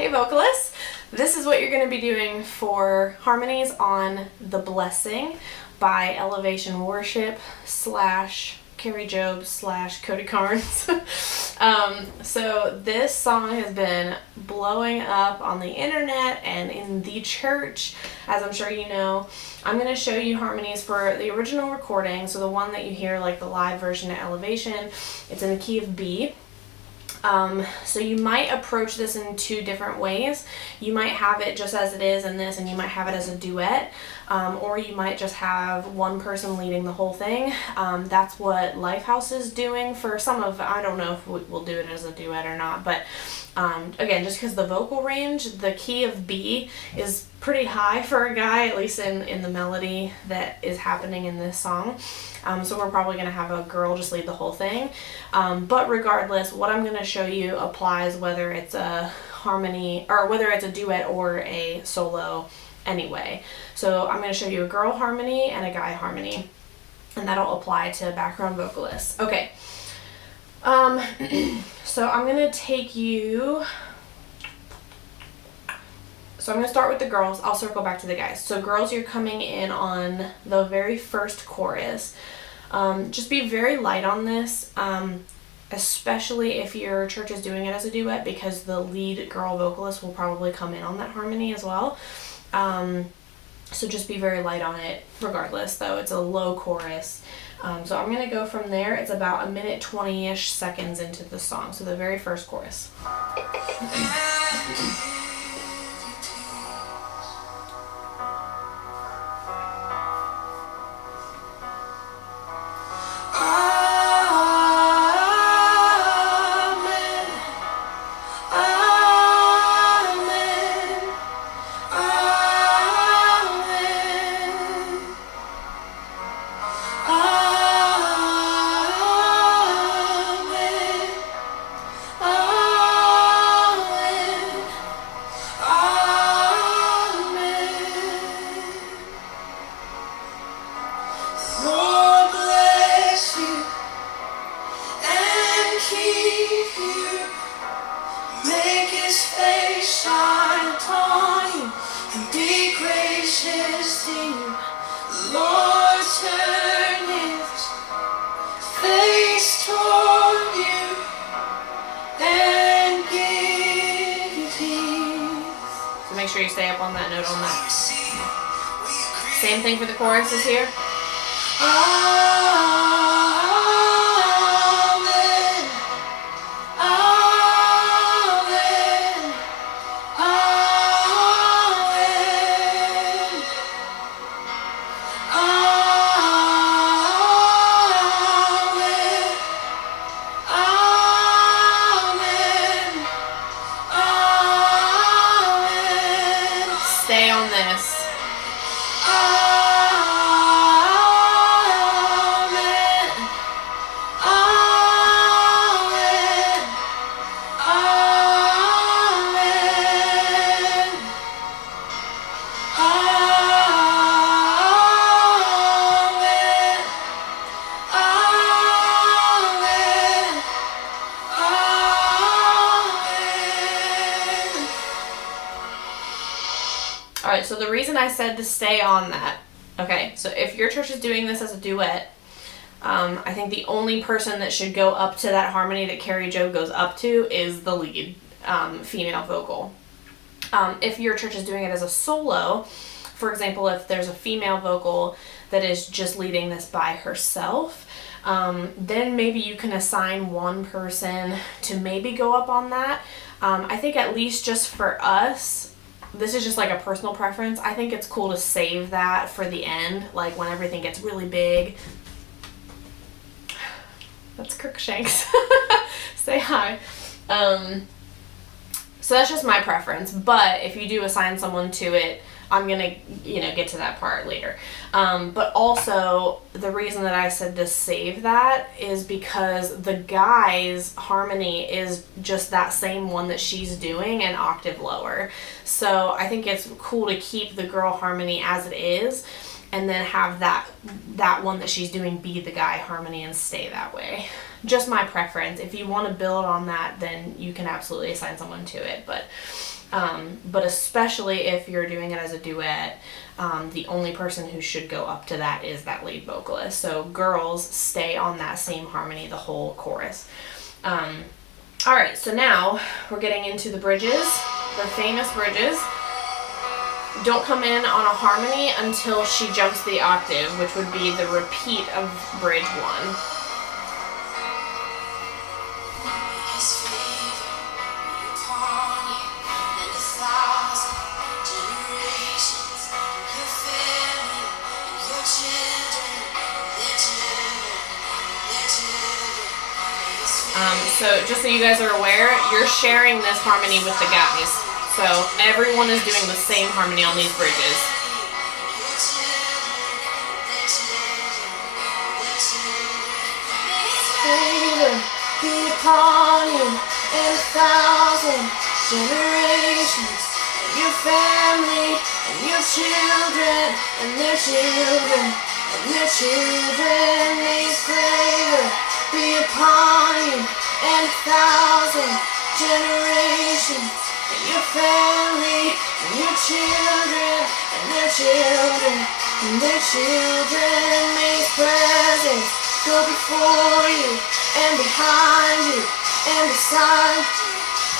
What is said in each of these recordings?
Hey vocalists, this is what you're going to be doing for harmonies on The Blessing by Elevation Worship / Carrie Job / Cody Carnes. So this song has been blowing up on the internet and in the church, as I'm sure you know. I'm going to show you harmonies for the original recording, so the one that you hear, like the live version at Elevation. It's in the key of B. So you might approach this in two different ways. You might have it just as it is in this, and you might have it as a duet, or you might just have one person leading the whole thing. That's what Lifehouse is doing for some of, I don't know if we'll do it as a duet or not, but again, just because the vocal range, the key of B is pretty high for a guy, at least in the melody that is happening in this song. So we're probably going to have a girl just lead the whole thing. But regardless, what I'm going to show you applies whether it's a harmony or whether it's a duet or a solo anyway. So I'm going to show you a girl harmony and a guy harmony, and that'll apply to background vocalists. Okay. So I'm going to take you... So I'm going to start with the girls. I'll circle back to the guys. So girls, you're coming in on the very first chorus. Just be very light on this, especially if your church is doing it as a duet, because the lead girl vocalist will probably come in on that harmony as well. So just be very light on it regardless, though. It's a low chorus. So I'm going to go from there. It's about 1:20-ish seconds into the song. So the very first chorus. Make sure you stay up on that note on that. Same thing for the choruses here. Stay on this. Alright, so the reason I said to stay on that, okay, so if your church is doing this as a duet, I think the only person that should go up to that harmony that Carrie Job goes up to is the lead female vocal. If your church is doing it as a solo, for example, if there's a female vocal that is just leading this by herself, then maybe you can assign one person to maybe go up on that. I think at least just for us, this is just like a personal preference. I think it's cool to save that for the end, like when everything gets really big. That's Crookshanks. Say hi. So that's just my preference, but if you do assign someone to it, I'm gonna, get to that part later. But also, the reason that I said to save that is because the guy's harmony is just that same one that she's doing, an octave lower. So I think it's cool to keep the girl harmony as it is, and then have that one that she's doing be the guy harmony and stay that way. Just my preference. If you want to build on that, then you can absolutely assign someone to it. But But especially if you're doing it as a duet, the only person who should go up to that is that lead vocalist. So girls, stay on that same harmony the whole chorus. Alright, so now we're getting into the bridges, the famous bridges. Don't come in on a harmony until she jumps the octave, which would be the repeat of bridge 1. So just so you guys are aware, you're sharing this harmony with the guys. So everyone is doing the same harmony on these bridges. Favor be upon you and 1,000 generations, and your family and your children and their children and their children. May favor be upon you and 1,000 generations, and your family and your children and their children and their children. May His presence go before you and behind you and beside you,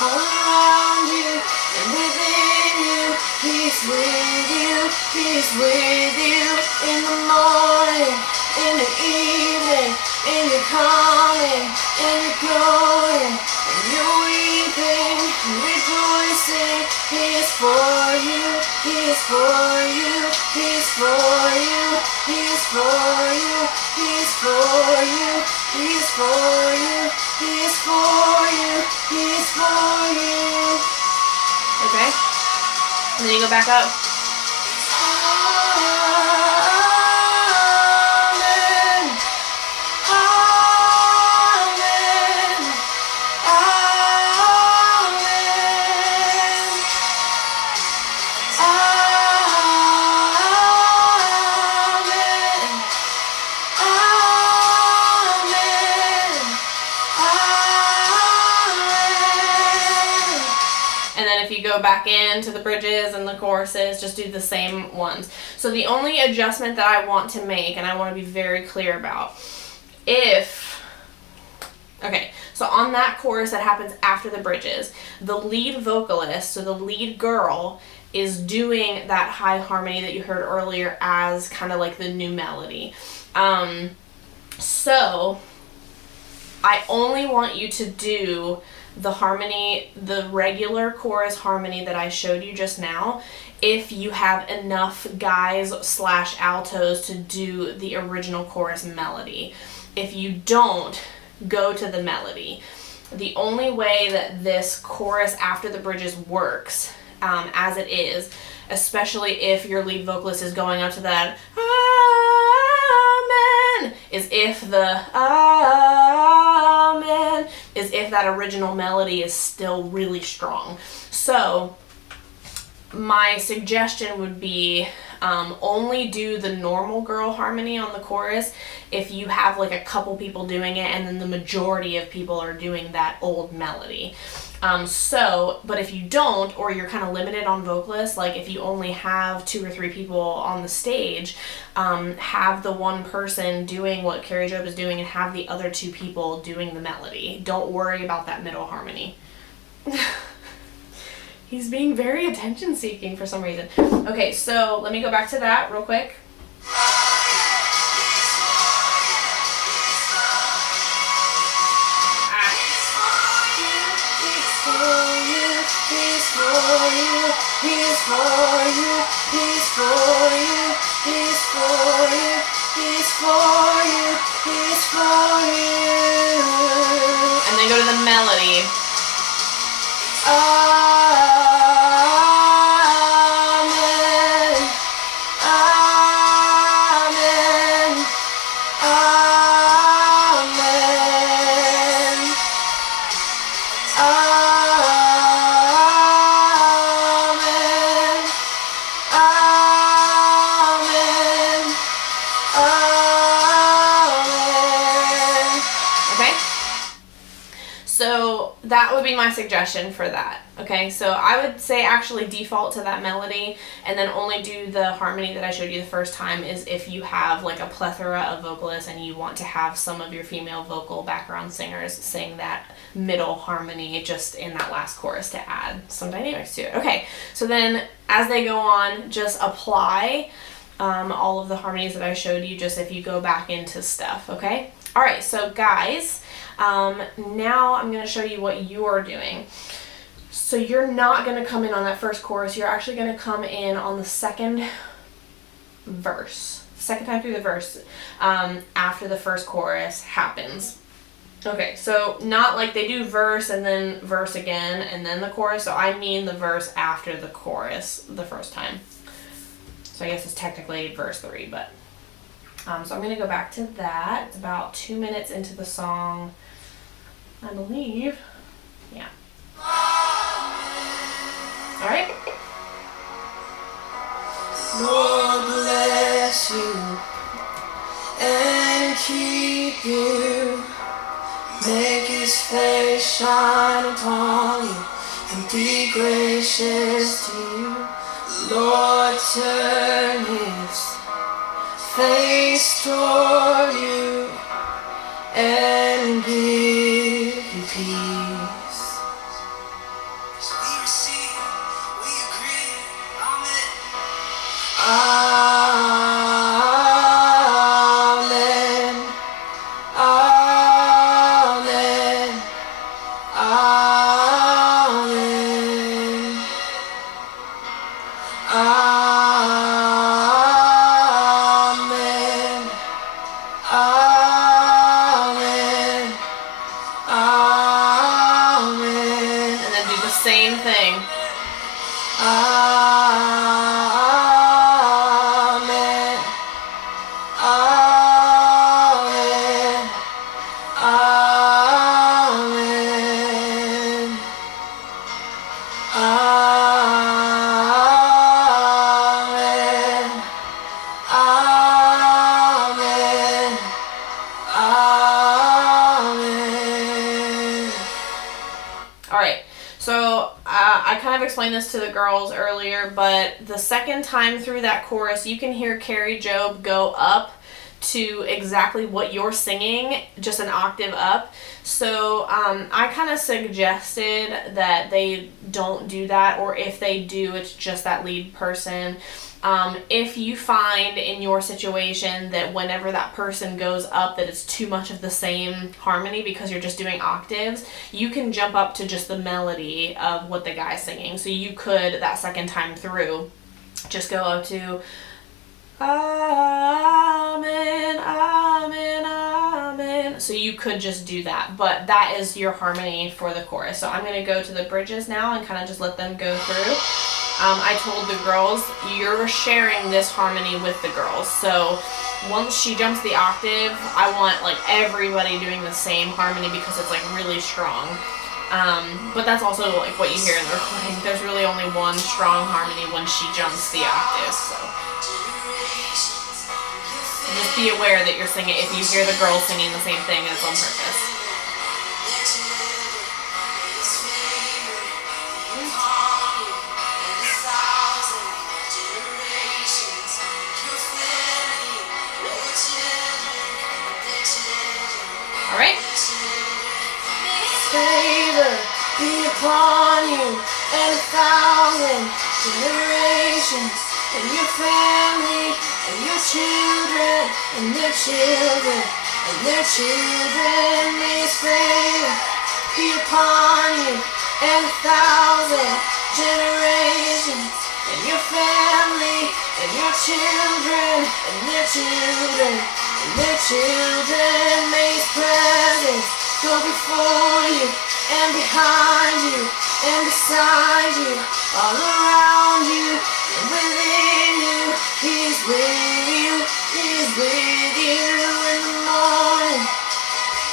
all around you and within you. He's with you, He's with you in the morning, in the evening, in your coming, in your going, and your weeping and rejoicing. He is for you, He is for you, He is for you, He is for you, He is for you, He is for you, He is for you, He is for you. Okay? And then you go back up. Go back into the bridges and the choruses, just do the same ones. So the only adjustment that I want to make, and I want to be very clear about, so on that chorus that happens after the bridges, the lead vocalist, so the lead girl, is doing that high harmony that you heard earlier as kind of like the new melody. So I only want you to do the harmony, the regular chorus harmony that I showed you just now, if you have enough guys / altos to do the original chorus melody. If you don't, go to the melody. The only way that this chorus after the bridges works, as it is, especially if your lead vocalist is going up to that Amen, is if that original melody is still really strong. So my suggestion would be only do the normal girl harmony on the chorus if you have like a couple people doing it and then the majority of people are doing that old melody. But if you don't, or you're kind of limited on vocalists, like if you only have 2 or 3 people on the stage, have the one person doing what Carrie Job is doing and have the other 2 people doing the melody. Don't worry about that middle harmony. He's being very attention-seeking for some reason. Okay, so let me go back to that real quick. And then go to the melody. That that would be my suggestion for that. Okay, so I would say actually default to that melody and then only do the harmony that I showed you the first time is if you have like a plethora of vocalists and you want to have some of your female vocal background singers sing that middle harmony just in that last chorus to add some dynamics to it. Okay, so then as they go on, just apply all of the harmonies that I showed you just if you go back into stuff, okay? All right, so guys, now I'm going to show you what you're doing. So you're not going to come in on that first chorus. You're actually going to come in on the second verse. Second time through the verse after the first chorus happens. Okay, so not like they do verse and then verse again and then the chorus. So I mean the verse after the chorus the first time. So I guess it's technically verse 3, but... so I'm going to go back to that. It's about 2 minutes into the song, I believe. Yeah. All right. Lord bless you and keep you. Make His face shine upon you and be gracious to you. Lord turn His face toward you and give you peace. So we receive, we agree, amen. Amen. Amen. Amen. Amen. Amen. Amen. And then do the same thing. Amen. Amen. Amen. Amen. Amen. Amen. All right, so I kind of explained this to the girls earlier, but the second time through that chorus, you can hear Carrie Job go up to exactly what you're singing, just an octave up. So I kind of suggested that they don't do that, or if they do, it's just that lead person. If you find in your situation that whenever that person goes up that it's too much of the same harmony because you're just doing octaves, you can jump up to just the melody of what the guy's singing. So you could, that second time through, just go up to Amen, Amen, Amen. So you could just do that, but that is your harmony for the chorus. So I'm going to go to the bridges now and kind of just let them go through. I told the girls, you're sharing this harmony with the girls. So once she jumps the octave, I want like everybody doing the same harmony because it's like really strong. But that's also like what you hear in the recording. There's really only one strong harmony when she jumps the octave. So just be aware that you're singing, if you hear the girls singing the same thing, it's on purpose. All right. Favor be upon you and 1,000 generations, and your family, and your children, and their children, and their children. May His favor be upon you and 1,000 generations, and your family, and your children, and their children, and their children. May His presence go before you and behind you and beside you, all around you and within you. He is with you, He is with you in the morning,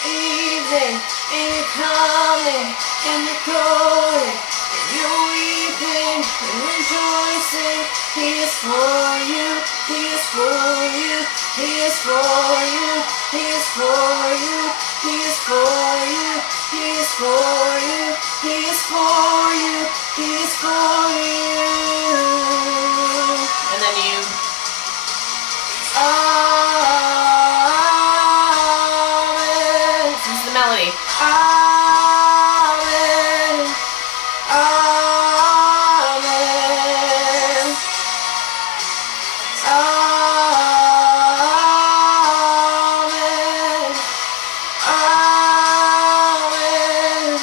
evening, and you're coming and you're going, and you're weeping and rejoicing. He is for you, He is for you, He is for you, He is for you, He is for you. He is for you, He is for you, He is for you. And then you, Amen. this is the melody. Amen. Amen. Amen. Amen.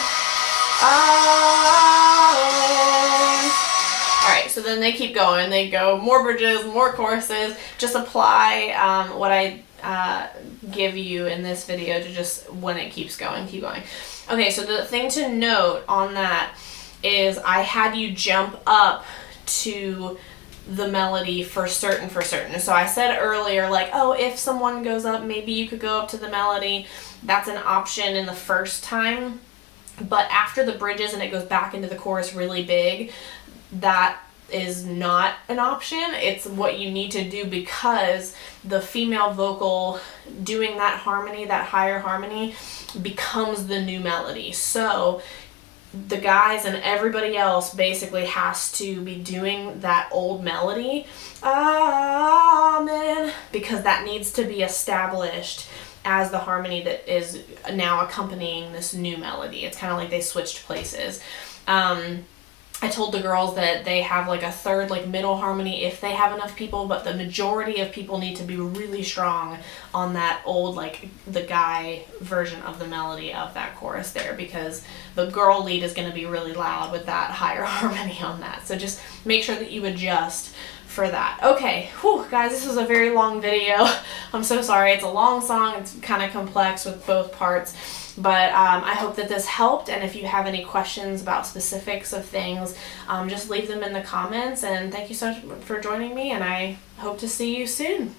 Amen. Alright, so then they keep going. They go more bridges, more choruses. Just apply what I give you in this video to just, when it keeps going, keep going. Okay, so the thing to note on that is I had you jump up to the melody for certain. So I said earlier, like, oh, if someone goes up, maybe you could go up to the melody. That's an option in the first time. But after the bridges and it goes back into the chorus really big, that is not an option. It's what you need to do, because the female vocal doing that harmony, that higher harmony, becomes the new melody. So the guys and everybody else basically has to be doing that old melody, amen, because that needs to be established as the harmony that is now accompanying this new melody. It's kind of like they switched places. I told the girls that they have like a third, like middle harmony if they have enough people, but the majority of people need to be really strong on that old, like the guy version of the melody of that chorus there, because the girl lead is going to be really loud with that higher harmony on that. So just make sure that you adjust for that. Okay, whew, guys, this was a very long video. I'm so sorry. It's a long song. It's kind of complex with both parts. But I hope that this helped, and if you have any questions about specifics of things, just leave them in the comments, and thank you so much for joining me, and I hope to see you soon.